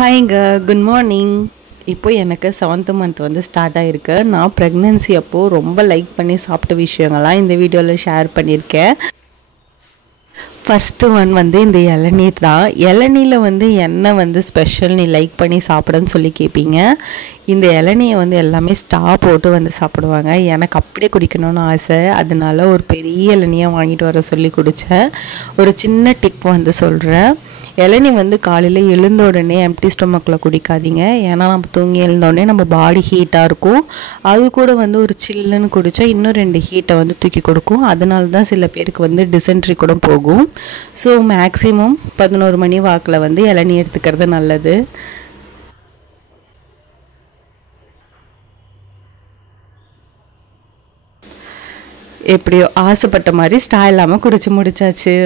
ஹாய்ங்க, good morning. இப்போ எனக்கு 7th month வந்து ஸ்டார்ட் ஆகிருக்கு. நான் ப்ரெக்னென்சி அப்போது ரொம்ப லைக் பண்ணி சாப்பிட்ட விஷயங்கள்லாம் இந்த வீடியோவில் ஷேர் பண்ணியிருக்கேன். ஃபஸ்ட்டு ஒன் வந்து இந்த இளநீர் தான். இளநீரில் வந்து என்ன வந்து ஸ்பெஷல் நீ லைக் பண்ணி சாப்பிடுன்னு சொல்லி கேட்பீங்க. இந்த இளநியை வந்து எல்லாமே போட்டு வந்து சாப்பிடுவாங்க. எனக்கு அப்படியே குடிக்கணும்னு ஆசை. அதனால ஒரு பெரிய இளநியை வாங்கிட்டு வர சொல்லி குடித்தேன். ஒரு சின்ன டிப் வந்து சொல்கிறேன். இளநீ வந்து காலையில் எழுந்த உடனே எம்டி ஸ்டொமக்கில் குடிக்காதீங்க. ஏன்னா நம்ம தூங்கி எழுந்தோடனே நம்ம பாடி ஹீட்டாக இருக்கும். அது கூட வந்து ஒரு சில்லுன்னு குடித்தா இன்னும் 2 ஹீட்டை வந்து தூக்கி கொடுக்கும். அதனால தான் சில பேருக்கு வந்து டிசென்ட்ரி கூட போகும். ஸோ மேக்ஸிமம் 11 மணி வாக்கில் வந்து இளநீ எடுத்துக்கிறது நல்லது. எப்படியோ ஆசைப்பட்ட மாதிரி ஸ்டா இல்லாமல் குடிச்சு முடிச்சாச்சு.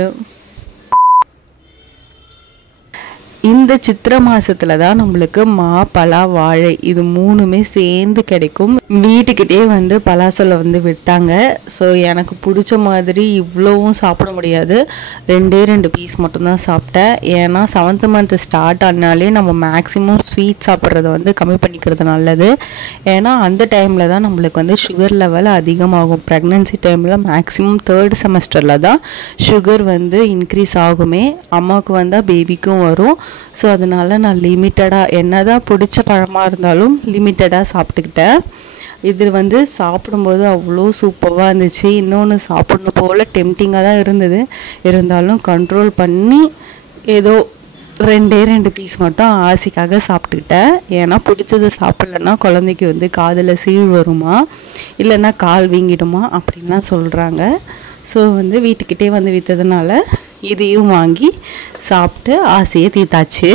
இந்த சித்திரை மாதத்தில் தான் நம்மளுக்கு மா, பலா, வாழை இது 3மே சேர்ந்து கிடைக்கும். வீட்டுக்கிட்டே வந்து பலாசொலை வந்து விற்றாங்க. ஸோ எனக்கு பிடிச்ச மாதிரி இவ்வளோவும் சாப்பிட முடியாது. 2 பீஸ் மட்டும்தான் சாப்பிட்டேன். ஏன்னா 7th மந்த் ஸ்டார்ட் ஆனாலே நம்ம மேக்ஸிமம் ஸ்வீட் சாப்பிட்றத வந்து கம்மி பண்ணிக்கிறது நல்லது. ஏன்னா அந்த டைமில் தான் நம்மளுக்கு வந்து சுகர் லெவல் அதிகமாகும். ப்ரெக்னென்சி டைமில் மேக்ஸிமம் 3rd செமஸ்டரில் தான் சுகர் வந்து இன்க்ரீஸ் ஆகுமே. அம்மாவுக்கு வந்தால் பேபிக்கும் வரும். ஸோ அதனால் நான் லிமிட்டடாக என்ன தான் பிடிச்ச பழமாக இருந்தாலும் லிமிட்டடாக சாப்பிட்டுக்கிட்டேன். இது வந்து சாப்பிடும்போது அவ்வளோ சூப்பராக இருந்துச்சு. இன்னொன்று சாப்பிடணும் போல் டெம்டிங்காக தான் இருந்தது. இருந்தாலும் கண்ட்ரோல் பண்ணி ஏதோ 2 பீஸ் மட்டும் ஆசைக்காக சாப்பிட்டுக்கிட்டேன். ஏன்னா பிடிச்சதை சாப்பிட்லன்னா குழந்தைக்கு வந்து காதில் சீழ் வருமா, இல்லைன்னா கால் வீங்கிடுமா அப்படின்லாம் சொல்கிறாங்க. ஸோ வந்து வீட்டுக்கிட்டே வந்து விற்றதுனால இதையும் வாங்கி சாப்பிட்டு ஆசையை தீர்த்தாச்சு.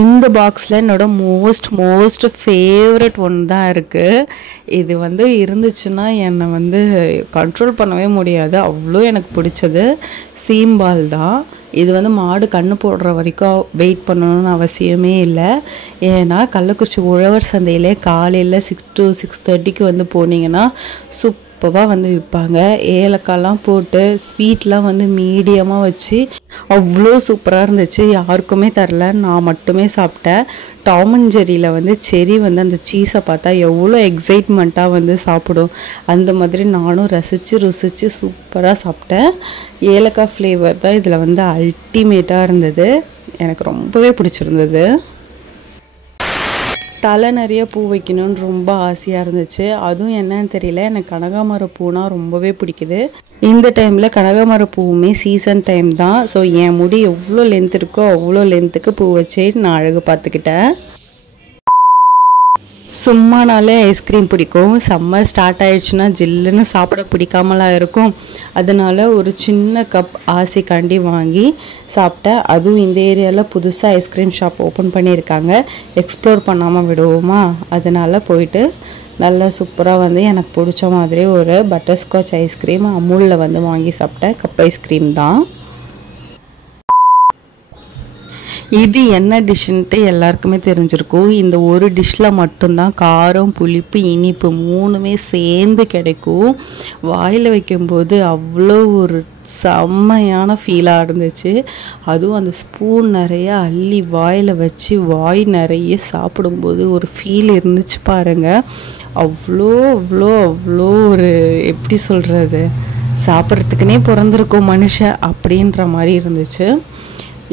இந்த பாக்ஸில் என்னோட மோஸ்ட் ஃபேவரட் ஒன்று தான் இருக்குது. இது வந்து இருந்துச்சுன்னா என்னை வந்து கண்ட்ரோல் பண்ணவே முடியாது. அவ்வளோ எனக்கு பிடிச்சது சீம்பால் தான். இது வந்து மாடு கண்ணு போடுற வரைக்கும் வெயிட் பண்ணணும்னு அவசியமே இல்லை. ஏன்னா கள்ளக்குறிச்சி உழவர் சந்தையிலே காலையில் 6 to 6:30 வந்து போனீங்கன்னா சூப்பராக வந்து விற்பாங்க. ஏலக்காய்லாம் போட்டு ஸ்வீட்லாம் வந்து மீடியமாக வச்சு அவ்வளோ சூப்பராக இருந்துச்சு. யாருக்குமே தரல, நான் மட்டுமே சாப்பிட்டேன். டாம் அண்ட் ஜெரியில் வந்து செரி வந்து அந்த சீஸை பார்த்தா எவ்வளோ எக்ஸைட்மெண்ட்டாக வந்து சாப்பிடும். அந்த மாதிரி நானும் ருசித்து சூப்பராக சாப்பிட்டேன். ஏலக்காய் ஃப்ளேவர் தான் இதில் வந்து அல்டிமேட்டாக இருந்தது. எனக்கு ரொம்பவே பிடிச்சிருந்தது. தலை நிறைய பூ வைக்கணும்னு ரொம்ப ஆசையாக இருந்துச்சு. அதுவும் என்னன்னு தெரியல, எனக்கு கனகாமர பூனா ரொம்பவே பிடிக்குது. இந்த டைமில் கனகாமர பூவுமே சீசன் டைம் தான். ஸோ என் முடி எவ்வளோ லென்த் இருக்கோ அவ்வளோ லென்த்துக்கு பூ வச்சு நான் அழகு பார்த்துக்கிட்டேன். சும்மானாலே ஐஸ்கிரீம் பிடிக்கும். சம்மர் ஸ்டார்ட் ஆயிடுச்சுன்னா ஜில்லுன்னு சாப்பிட பிடிக்காமலாம் இருக்கும். அதனால் ஒரு சின்ன கப் ஆசைக்காண்டி வாங்கி சாப்பிட்டேன். அதுவும் இந்த ஏரியாவில் புதுசாக ஐஸ்கிரீம் ஷாப் ஓப்பன் பண்ணியிருக்காங்க. எக்ஸ்ப்ளோர் பண்ணாமல் விடுவோமா, அதனால் போயிட்டு நல்லா சூப்பராக வந்து எனக்கு பிடிச்ச மாதிரி ஒரு பட்டர்ஸ்காட்ச் ஐஸ்கிரீம் அமுலில் வந்து வாங்கி சாப்பிட்டேன். கப் ஐஸ்கிரீம் தான். இது என்ன டிஷ்ஷுன்ட்டு எல்லாருக்குமே தெரிஞ்சிருக்கும். இந்த ஒரு டிஷ்ஷில் மட்டும்தான் காரம், புளிப்பு, இனிப்பு 3மே சேர்ந்து கிடைக்கும். வாயில் வைக்கும்போது அவ்வளோ ஒரு செம்மையான ஃபீலாக இருந்துச்சு. அதுவும் அந்த ஸ்பூன் நிறைய அள்ளி வாயில் வச்சு வாய் நிறைய சாப்பிடும்போது ஒரு ஃபீல் இருந்துச்சு பாருங்கள். அவ்வளோ அவ்வளோ அவ்வளோ ஒரு எப்படி சொல்கிறது, சாப்பிட்றதுக்குனே பிறந்திருக்கும் மனுஷன் அப்படின்ற மாதிரி இருந்துச்சு.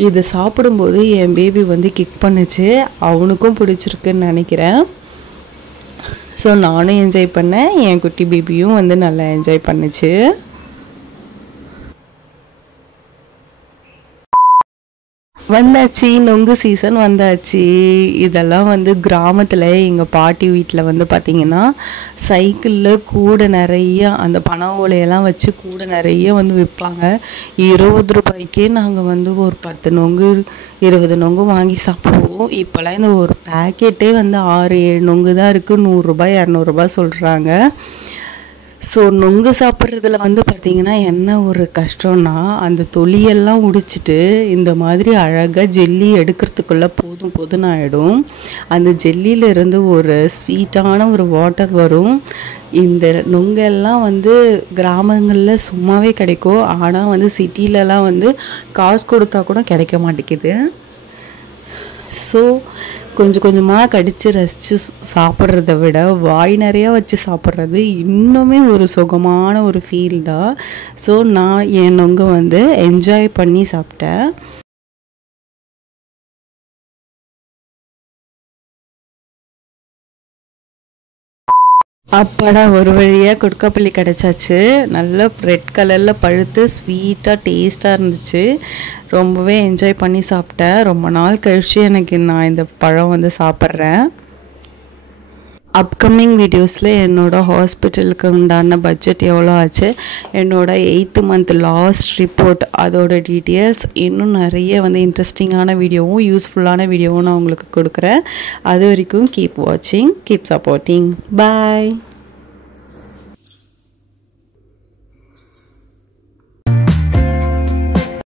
இது சாப்பிடும்போது என் பேபி வந்து கிக் பண்ணுச்சு. அவனுக்கும் பிடிச்சிருக்குன்னு நினைக்கிறேன். ஸோ நானும் என்ஜாய் பண்ணேன், என் குட்டி பேபியும் வந்து நல்லா என்ஜாய் பண்ணுச்சு. வந்தாச்சு, நொங்கு சீசன் வந்தாச்சு. இதெல்லாம் வந்து கிராமத்தில் எங்கள் பாட்டி வீட்டில் வந்து பார்த்திங்கன்னா சைக்கிளில் கூட நிறைய அந்த பனை ஓலையெல்லாம் வச்சு கூட நிறைய வந்து விற்பாங்க. 20 ரூபாய்க்கே நாங்கள் வந்து ஒரு 10 நொங்கு 20 நொங்கு வாங்கி சாப்பிடுவோம். இப்போல்லாம் இந்த ஒரு பேக்கெட்டே வந்து 6-7 நொங்கு தான் இருக்குது. 100 ரூபாய் 200 ரூபாய் சொல்கிறாங்க. ஸோ நொங்கு சாப்பிட்றதுல வந்து பார்த்திங்கன்னா என்ன ஒரு கஷ்டம்னா அந்த தொலியெல்லாம் உடிச்சிட்டு இந்த மாதிரி அழகாக ஜெல்லி எடுக்கிறதுக்குள்ளே போதும்னு ஆகிடும். அந்த ஜெல்லியிலேருந்து ஒரு ஸ்வீட்டான ஒரு வாட்டர் வரும். இந்த நொங்கெல்லாம் வந்து கிராமங்களில் சும்மாவே கிடைக்கும். ஆனால் வந்து சிட்டிலலாம் வந்து காசு கொடுத்தா கூட கிடைக்க மாட்டேங்குது. ஸோ கொஞ்சம் கொஞ்சமாக கடித்து ரசித்து சாப்பிட்றத விட வாய் நிறையா வச்சு சாப்பிட்றது இன்னுமே ஒரு சுகமான ஒரு ஃபீல் தான். ஸோ நான் என் நொங்க வந்து என்ஜாய் பண்ணி சாப்பிட்டேன். அப்பாடா ஒரு வழியாக கொடுக்காப்பள்ளி கிடச்சாச்சு. நல்லா ரெட் கலரில் பழுத்து ஸ்வீட்டாக டேஸ்ட்டாக இருந்துச்சு. ரொம்பவே என்ஜாய் பண்ணி சாப்பிட்டேன். ரொம்ப நாள் கழிச்சு எனக்கு நான் இந்த பழம் வந்து சாப்பிட்றேன். அப்கமிங் வீடியோஸில் என்னோடய ஹாஸ்பிட்டலுக்கு உண்டான பட்ஜெட் எவ்வளோ ஆச்சு, என்னோடய 8th month லாஸ்ட் ரிப்போர்ட், அதோட டீட்டெயில்ஸ், இன்னும் நிறைய வந்து இன்ட்ரெஸ்டிங்கான வீடியோவும் யூஸ்ஃபுல்லான வீடியோவும் நான் உங்களுக்கு கொடுக்குறேன். அது வரைக்கும் கீப் வாட்சிங், கீப் சப்போர்ட்டிங். பாய்.